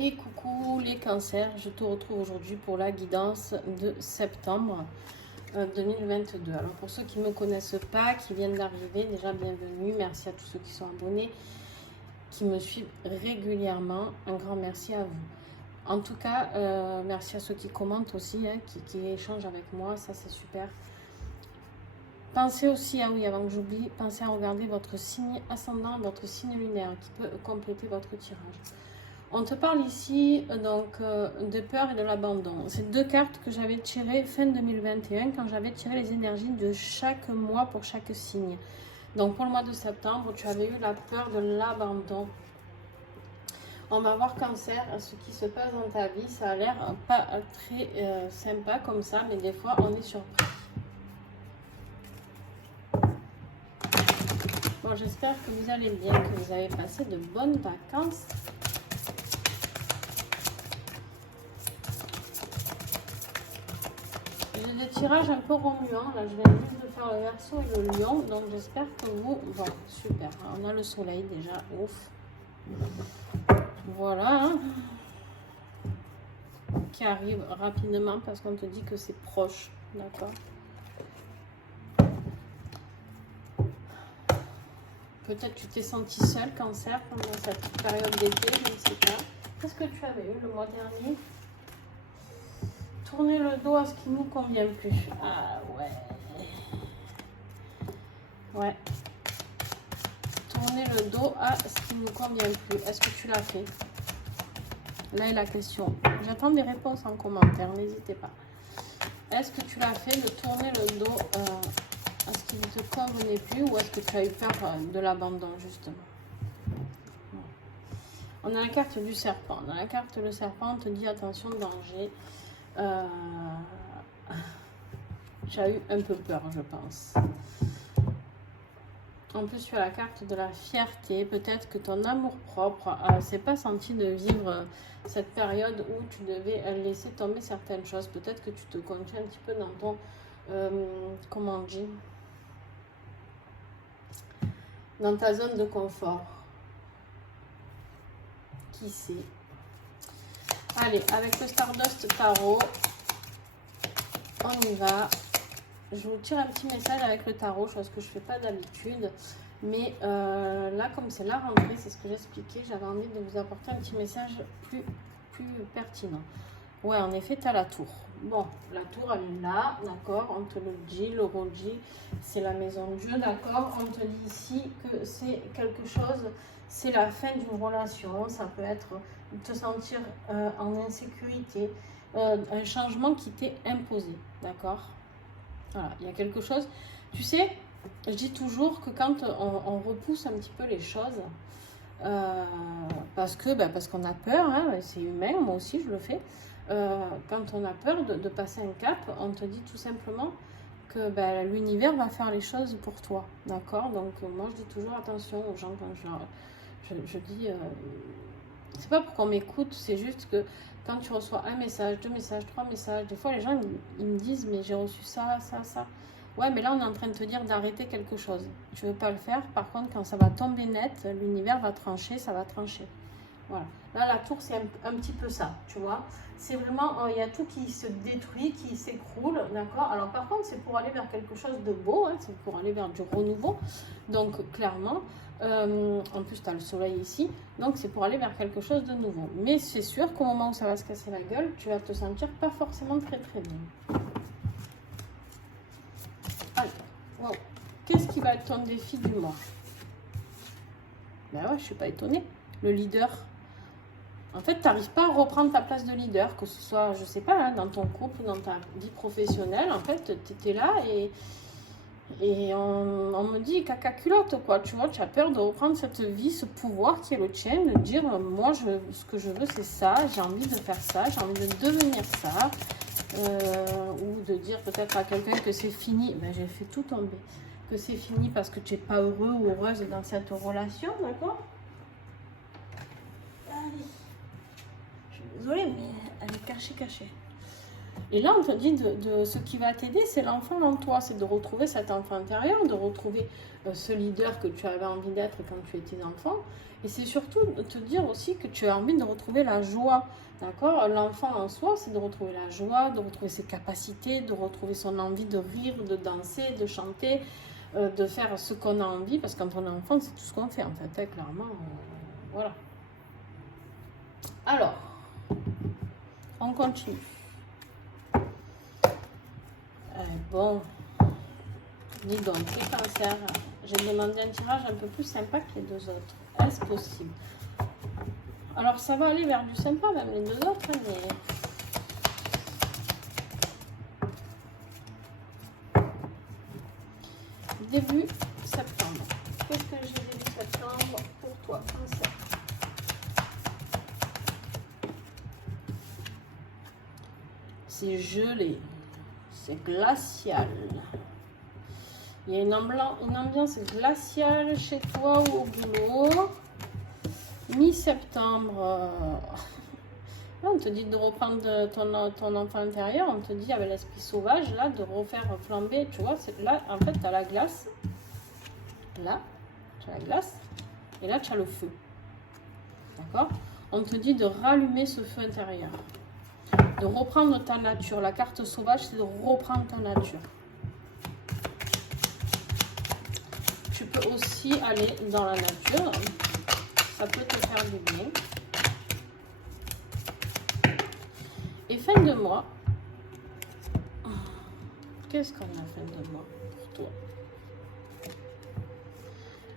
Et coucou les cancers, je te retrouve aujourd'hui pour la guidance de septembre 2022. Alors pour ceux qui ne me connaissent pas, qui viennent d'arriver, déjà bienvenue, merci à tous ceux qui sont abonnés, qui me suivent régulièrement, un grand merci à vous. En tout cas, merci à ceux qui commentent aussi, hein, qui échangent avec moi, ça c'est super. Pensez aussi, ah oui, avant que j'oublie, pensez à regarder votre signe ascendant, votre signe lunaire qui peut compléter votre tirage. On te parle ici donc de peur et de l'abandon. C'est deux cartes que j'avais tirées fin 2021 quand j'avais tiré les énergies de chaque mois pour chaque signe. Donc pour le mois de septembre, tu avais eu la peur de l'abandon. On va voir cancer, ce qui se passe dans ta vie. Ça a l'air pas très sympa comme ça, mais des fois on est surpris. Bon, j'espère que vous allez bien, que vous avez passé de bonnes vacances. J'ai des tirages un peu remuants. Là, je viens juste de faire le Verseau et le Lion. Donc, j'espère que vous... Bon, super. On a le soleil déjà. Ouf. Voilà. Hein. Qui arrive rapidement parce qu'on te dit que c'est proche. D'accord. Peut-être tu t'es senti seul, cancer, pendant cette période d'été. Je ne sais pas. Qu'est-ce que tu avais eu le mois dernier? Tourner le dos à ce qui ne nous convient plus. Ah ouais. Ouais. Tourner le dos à ce qui ne nous convient plus. Est-ce que tu l'as fait? Là est la question. J'attends des réponses en commentaire, n'hésitez pas. Est-ce que tu l'as fait de tourner le dos à ce qui ne te convenait plus ou est-ce que tu as eu peur de l'abandon justement? On a la carte du serpent. Dans la carte le serpent, on te dit attention, danger. Tu as eu un peu peur, je pense. En plus, tu as la carte de la fierté. Peut-être que ton amour-propre s'est pas senti de vivre cette période où tu devais laisser tomber certaines choses. Peut-être que tu te contiens un petit peu dans ton... comment on dit? Dans ta zone de confort. Qui sait? Allez, avec le Stardust Tarot, on y va. Je vous tire un petit message avec le tarot, chose que je ne fais pas d'habitude. Mais là, comme c'est la rentrée, c'est ce que j'expliquais, j'avais envie de vous apporter un petit message plus pertinent. Ouais, en effet, tu as la tour. Bon, la tour, elle est là, d'accord, on te le dit, l'Oroji, c'est la maison de Dieu, d'accord. On te dit ici que c'est quelque chose, c'est la fin d'une relation, ça peut être te sentir en insécurité, un changement qui t'est imposé, d'accord. Voilà, il y a quelque chose, tu sais, je dis toujours que quand on repousse un petit peu les choses, parce qu'on a peur, hein, c'est humain, moi aussi je le fais, quand on a peur de passer un cap, on te dit tout simplement que l'univers va faire les choses pour toi, d'accord. Donc moi je dis toujours attention aux gens quand je dis, c'est pas pour qu'on m'écoute, c'est juste que quand tu reçois un message, 2 messages, 3 messages, des fois les gens ils me disent mais j'ai reçu ça. Ouais, mais là on est en train de te dire d'arrêter quelque chose. Tu veux pas le faire, par contre quand ça va tomber net, l'univers va trancher, ça va trancher. Voilà. Là la tour c'est un petit peu ça, tu vois. C'est vraiment, il y a tout qui se détruit, qui s'écroule, d'accord. Alors par contre c'est pour aller vers quelque chose de beau, hein, c'est pour aller vers du renouveau. Donc clairement, en plus tu as le soleil ici, donc c'est pour aller vers quelque chose de nouveau. Mais c'est sûr qu'au moment où ça va se casser la gueule, tu vas te sentir pas forcément très bien. Allez, wow. Qu'est-ce qui va être ton défi du mois? Ben ouais, je suis pas étonnée. Le leader. En fait, tu n'arrives pas à reprendre ta place de leader, que ce soit, je sais pas, hein, dans ton couple, dans ta vie professionnelle. En fait, tu étais là et on me dit caca culotte, quoi. Tu vois, tu as peur de reprendre cette vie, ce pouvoir qui est le tien, de dire moi, ce que je veux, c'est ça, j'ai envie de faire ça, j'ai envie de devenir ça. Ou de dire peut-être à quelqu'un que c'est fini. Ben, j'ai fait tout tomber. Que c'est fini parce que tu n'es pas heureux ou heureuse dans cette relation, d'accord? Allez. Désolée, mais elle est cachée. Et là, on te dit de ce qui va t'aider, c'est l'enfant en toi. C'est de retrouver cet enfant intérieur, de retrouver ce leader que tu avais envie d'être quand tu étais enfant. Et c'est surtout de te dire aussi que tu as envie de retrouver la joie. D'accord? L'enfant en soi, c'est de retrouver la joie, de retrouver ses capacités, de retrouver son envie de rire, de danser, de chanter, de faire ce qu'on a envie. Parce que quand on est enfant, c'est tout ce qu'on fait en fait, hein, clairement. Voilà. Alors, on continue. Bon, dis donc, c'est cancer. J'ai demandé un tirage un peu plus sympa que les deux autres. Est-ce possible? Alors, ça va aller vers du sympa, même les deux autres, mais... Début septembre. Qu'est-ce que j'ai début septembre pour toi, cancer? C'est gelé. C'est glacial. Il y a une ambiance glaciale chez toi ou au boulot. Mi-septembre, on te dit de reprendre ton enfant intérieur. On te dit avec l'esprit sauvage, là, de refaire flamber. Tu vois, là, en fait, tu as la glace. Là, tu as la glace. Et là, tu as le feu. D'accord? On te dit de rallumer ce feu intérieur. De reprendre ta nature. La carte sauvage, c'est de reprendre ta nature. Tu peux aussi aller dans la nature. Ça peut te faire du bien. Et fin de mois. Qu'est-ce qu'on a fin de mois pour toi?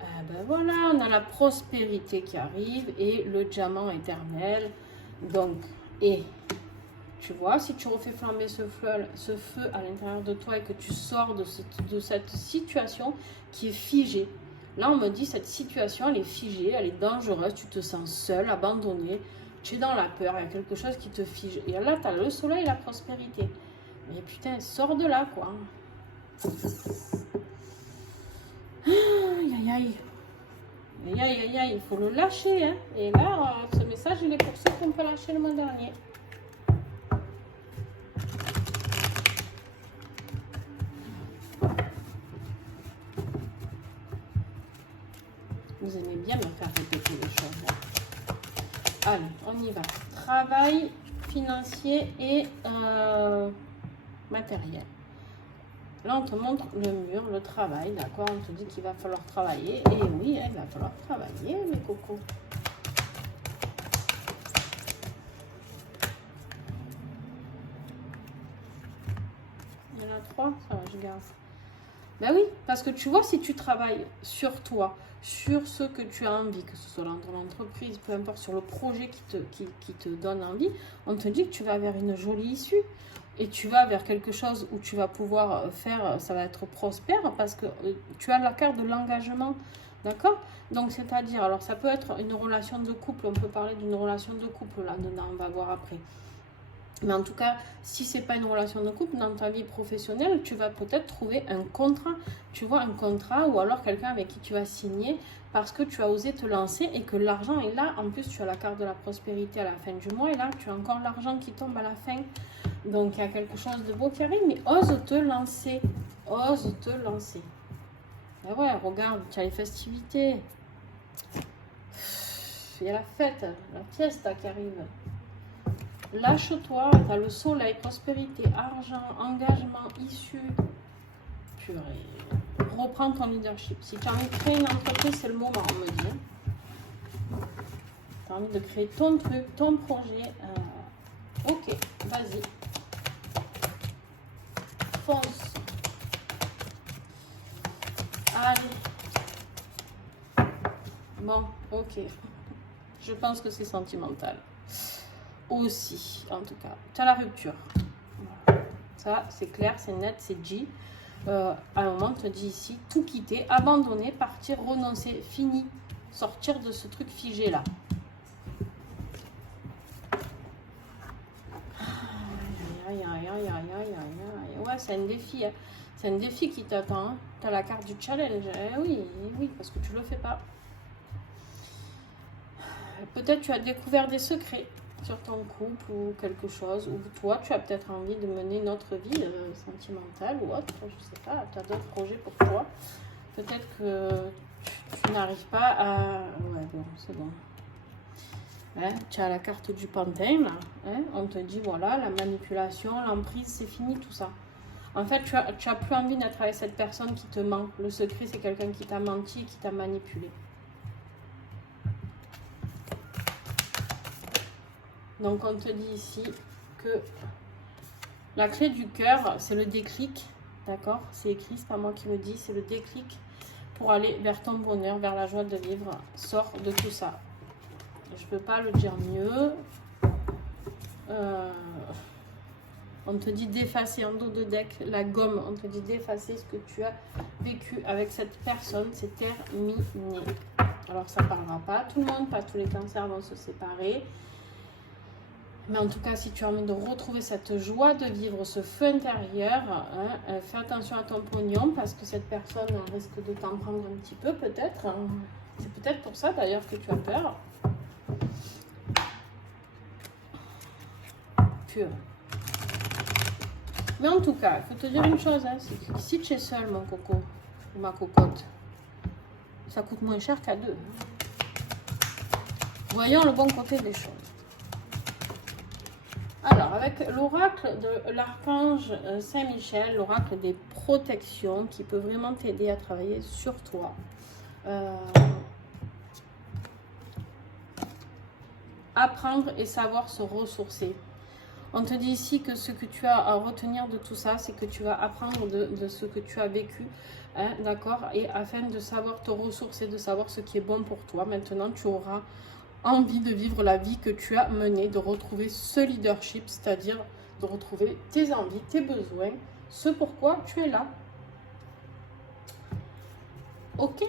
Ben voilà, on a la prospérité qui arrive et le diamant éternel. Donc, et tu vois, si tu refais flamber ce feu à l'intérieur de toi et que tu sors de cette situation qui est figée. Là, on me dit, cette situation, elle est figée, elle est dangereuse, tu te sens seul, abandonné, tu es dans la peur, il y a quelque chose qui te fige. Et là, tu as le soleil et la prospérité. Mais putain, sors de là, quoi. Aïe, aïe, aïe. Aïe, aïe, aïe, aïe, il faut le lâcher, hein. Et là, ce message, il est pour ceux qu'on peut lâcher le mois dernier. Vous aimez bien me faire répéter les choses. Hein. Allez, on y va. Travail financier et matériel. Là, on te montre le mur, le travail, d'accord? On te dit qu'il va falloir travailler. Et oui, il va falloir travailler, mes cocos. Il y en a 3, ça va, je garde. Ben oui, parce que tu vois, si tu travailles sur toi, sur ce que tu as envie, que ce soit dans ton entreprise, peu importe, sur le projet qui te donne envie, on te dit que tu vas vers une jolie issue. Et tu vas vers quelque chose où tu vas pouvoir faire, ça va être prospère parce que tu as la carte de l'engagement, d'accord? Donc, c'est-à-dire, alors ça peut être une relation de couple, on peut parler d'une relation de couple là-dedans, on va voir après. Mais en tout cas, si ce n'est pas une relation de couple, dans ta vie professionnelle, tu vas peut-être trouver un contrat, tu vois, un contrat ou alors quelqu'un avec qui tu vas signer parce que tu as osé te lancer et que l'argent est là. En plus, tu as la carte de la prospérité à la fin du mois et là, tu as encore l'argent qui tombe à la fin. Donc, il y a quelque chose de beau qui arrive, mais ose te lancer. Ose te lancer. Et ouais, regarde, tu as les festivités. Il y a la fête, la fiesta qui arrive. Lâche-toi, tu as le soleil, prospérité, argent, engagement, issue. Purée. Reprends ton leadership. Si tu as envie de créer une entreprise, c'est le moment, on me dit. Tu as envie de créer ton truc, ton projet. Ok, vas-y. Fonce. Allez. Bon, ok. Je pense que c'est sentimental. Aussi, en tout cas. Tu as la rupture. Ça, c'est clair, c'est net, c'est dit. À un moment, on te dit ici, tout quitter, abandonner, partir, renoncer, fini. Sortir de ce truc figé là. Aïe, aïe, aïe, aïe, aïe, aïe. Ouais, c'est un défi. Hein. C'est un défi qui t'attend. Hein. Tu as la carte du challenge. Oui, parce que tu le fais pas. Peut-être tu as découvert des secrets. sur ton couple ou quelque chose, ou toi tu as peut-être envie de mener une autre vie sentimentale ou autre, je sais pas, tu as d'autres projets pour toi. Peut-être que tu n'arrives pas à... Ouais, bon, c'est bon. Hein, tu as la carte du pantin, là. Hein, on te dit, voilà, la manipulation, l'emprise, c'est fini tout ça. En fait, tu as plus envie d'être avec cette personne qui te ment. Le secret, c'est quelqu'un qui t'a menti et qui t'a manipulé. Donc, on te dit ici que la clé du cœur, c'est le déclic. D'accord? C'est écrit, c'est pas moi qui le dis, c'est le déclic pour aller vers ton bonheur, vers la joie de vivre. Sors de tout ça. Je peux pas le dire mieux. On te dit d'effacer en dos de deck la gomme. On te dit d'effacer ce que tu as vécu avec cette personne. C'est terminé. Alors, ça ne parlera pas à tout le monde. Pas tous les cancers vont se séparer. Mais en tout cas, si tu as envie de retrouver cette joie de vivre, ce feu intérieur, hein, fais attention à ton pognon parce que cette personne risque de t'en prendre un petit peu peut-être. C'est peut-être pour ça d'ailleurs que tu as peur. Pur. Mais en tout cas, il faut te dire une chose, hein, c'est que si tu es seul, mon coco, ou ma cocotte, ça coûte moins cher qu'à deux. Voyons le bon côté des choses. Alors, avec l'oracle de l'archange Saint-Michel, l'oracle des protections, qui peut vraiment t'aider à travailler sur toi. Apprendre et savoir se ressourcer. On te dit ici que ce que tu as à retenir de tout ça, c'est que tu vas apprendre de ce que tu as vécu, hein, d'accord? Et afin de savoir te ressourcer, de savoir ce qui est bon pour toi, maintenant tu auras envie de vivre la vie que tu as menée, de retrouver ce leadership, c'est-à-dire de retrouver tes envies, tes besoins, ce pourquoi tu es là. Ok?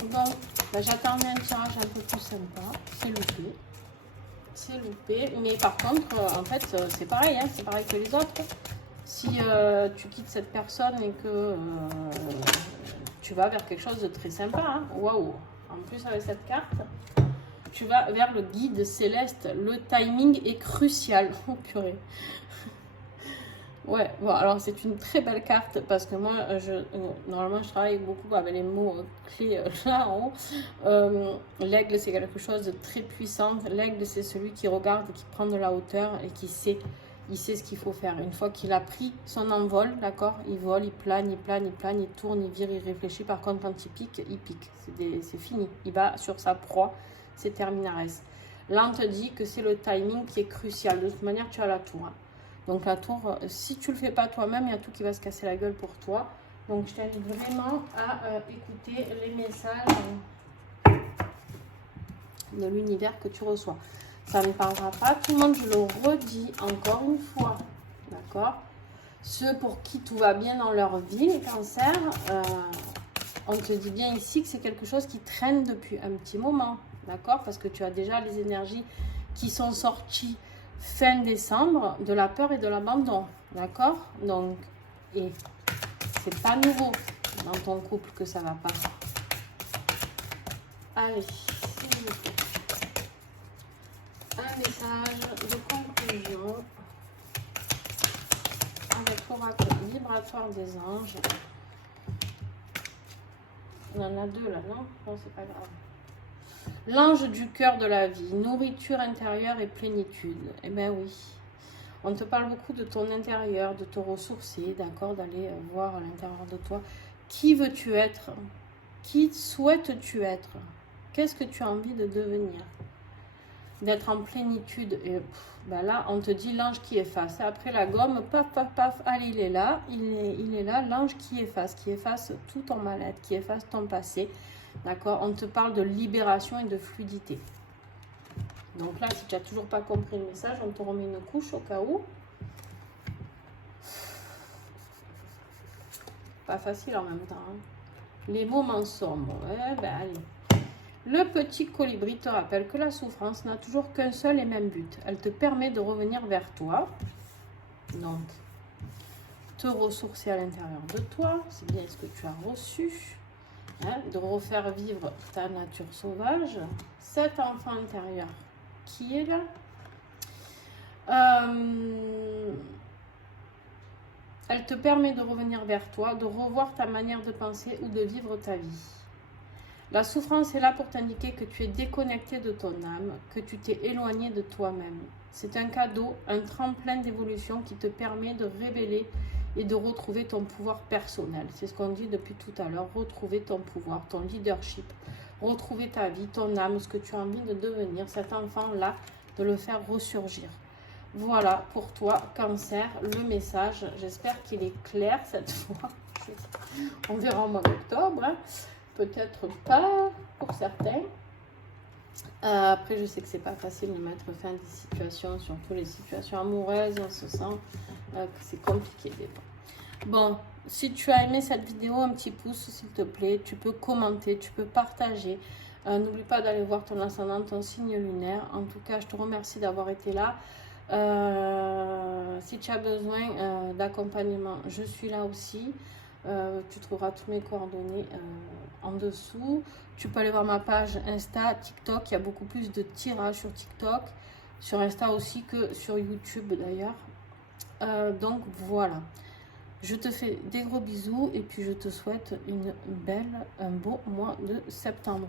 Donc, ben, j'attendais un tirage un peu plus sympa, c'est loupé. C'est loupé, mais par contre, en fait, c'est pareil, hein, c'est pareil que les autres. Si tu quittes cette personne et que tu vas vers quelque chose de très sympa, hein, waouh! En plus, avec cette carte, tu vas vers le guide céleste. Le timing est crucial. Oh purée. Ouais, bon, alors c'est une très belle carte parce que moi, normalement, je travaille beaucoup avec les mots clés là en haut. L'aigle, c'est quelque chose de très puissant. L'aigle, c'est celui qui regarde, qui prend de la hauteur et qui sait. Il sait ce qu'il faut faire. Une fois qu'il a pris son envol, d'accord, il vole, il plane, il plane, il plane, il tourne, il vire, il réfléchit. Par contre, quand il pique, il pique. C'est fini. Il va sur sa proie. C'est terminares. Là, on te dit que c'est le timing qui est crucial. De toute manière, tu as la tour. Hein. Donc la tour, si tu le fais pas toi-même, il y a tout qui va se casser la gueule pour toi. Donc je t'invite vraiment à écouter les messages de l'univers que tu reçois. Ça ne parlera pas tout le monde, je le redis encore une fois. D'accord? Ceux pour qui tout va bien dans leur vie, les cancers, on te dit bien ici que c'est quelque chose qui traîne depuis un petit moment. D'accord? Parce que tu as déjà les énergies qui sont sorties fin décembre, de la peur et de l'abandon. D'accord? Donc, et c'est pas nouveau dans ton couple que ça va pas. Allez, s'il vous plaît. Un message de conclusion avec l'oracle vibratoire des anges. Il y en a deux là, non? Non, c'est pas grave. L'ange du cœur de la vie, nourriture intérieure et plénitude. Eh bien oui, on te parle beaucoup de ton intérieur, de te ressourcer, d'accord, d'aller voir à l'intérieur de toi. Qui veux-tu être? Qui souhaites-tu être? Qu'est-ce que tu as envie de devenir? D'être en plénitude. Et ben là, on te dit l'ange qui efface. Après la gomme, paf, paf, paf, allez, il est là. Il est là, l'ange qui efface tout ton mal-être, qui efface ton passé. D'accord? On te parle de libération et de fluidité. Donc là, si tu n'as toujours pas compris le message, on te remet une couche au cas où. Pas facile en même temps. Hein. Les moments sombres. Eh ben, allez. Le petit colibri te rappelle que la souffrance n'a toujours qu'un seul et même but. Elle te permet de revenir vers toi. Donc, te ressourcer à l'intérieur de toi. C'est bien ce que tu as reçu. Hein, de refaire vivre ta nature sauvage. Cet enfant intérieur tranquille. Elle te permet de revenir vers toi, de revoir ta manière de penser ou de vivre ta vie. La souffrance est là pour t'indiquer que tu es déconnecté de ton âme, que tu t'es éloigné de toi-même. C'est un cadeau, un tremplin d'évolution qui te permet de révéler et de retrouver ton pouvoir personnel. C'est ce qu'on dit depuis tout à l'heure, retrouver ton pouvoir, ton leadership, retrouver ta vie, ton âme, ce que tu as envie de devenir, cet enfant-là, de le faire ressurgir. Voilà pour toi, Cancer, le message. J'espère qu'il est clair cette fois. On verra en mois d'octobre. Hein. Peut-être pas pour certains. Après, je sais que c'est pas facile de mettre fin à des situations, surtout les situations amoureuses. On se sent que c'est compliqué des fois. Bon, si tu as aimé cette vidéo, un petit pouce s'il te plaît. Tu peux commenter, tu peux partager. N'oublie pas d'aller voir ton ascendant, ton signe lunaire. En tout cas, je te remercie d'avoir été là. Si tu as besoin d'accompagnement, je suis là aussi. Tu trouveras toutes mes coordonnées en dessous. Tu peux aller voir ma page Insta, TikTok. Il y a beaucoup plus de tirages sur TikTok, sur Insta aussi que sur YouTube d'ailleurs. Donc voilà. Je te fais des gros bisous et puis je te souhaite un beau mois de septembre.